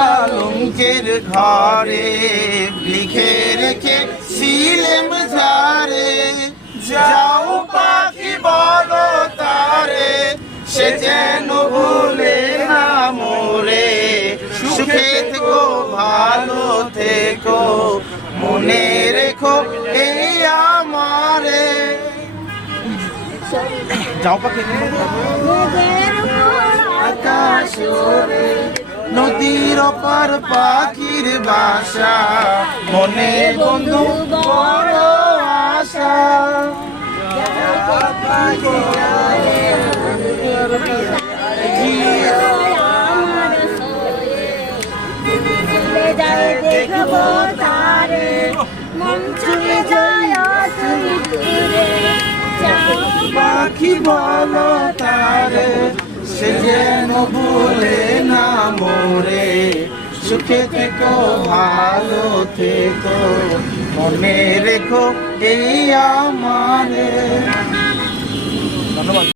আলঙ্কের ঘরে লিখে রেখে ছিলেম ঝারে, যাও পাখি বলো তারে, সে যেন ভুলে না মোরে। সুখে থেকো ভালো থেকো, মনে রেখো এই আমারে। যাও পাখি আকাশ ওরে, নদীর অপার পাখির বাসা, মনে বন্ধু বড় আশা। দেখবো তারে, মন চলে যায় পাখি বলো তারে, সে যেন ভুলে না মোরে। সুখে থেকো ভালো থেকো, মনে রেখো এই আমারে। ধন্যবাদ।